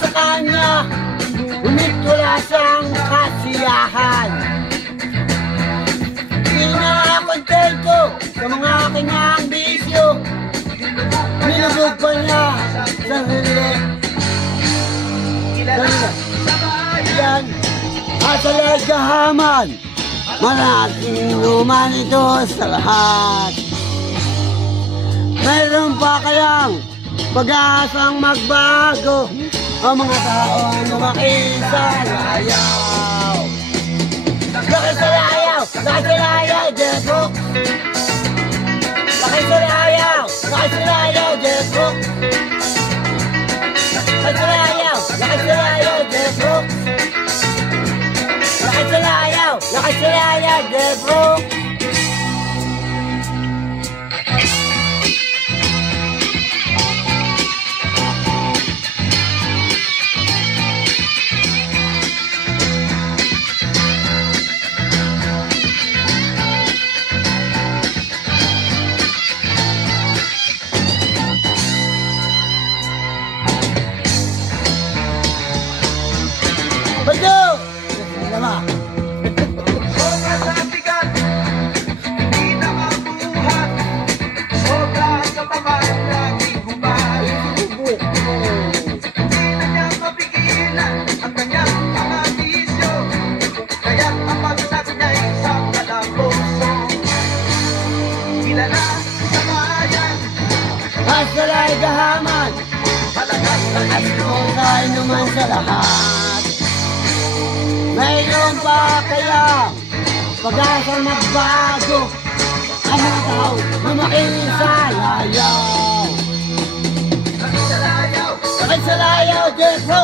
sa kanya, ngunit wala siyang kasiyahan. Hindi na kontento sa mga kanyang bisyo, nilubog pa niya sa sarili. Yan, at sa lagahaman, malaking luman ito sa lahat. Mayroon pa kayang pag-asang magbago ang mga taong lumaki sa layaw. Laki sa layaw, laki sa layaw, Jeffro. Laki sa layaw, laki sa layaw, Jeffro. Laki sa layaw, laki sa layaw, Jeffro. Laki sa layaw, laki sa layaw, Jeffro. Bajo! Nama. Sobra sa bigat, hindi na mabuhat. Sobra sa tamad, laging hubad. Hindi na niya mapigilan ang kanyang mga bisyo, kaya't ang pagsak niya'y sa kalaboso. Kilala sa bayan, At sa lagahaman, malakas na at kung tayo naman sa lahat. Mayroon pa kaya pag-asang magbago ang mga tao lumaki sa layaw. Sakit sa layaw, Sakit sa layaw, Jeffro.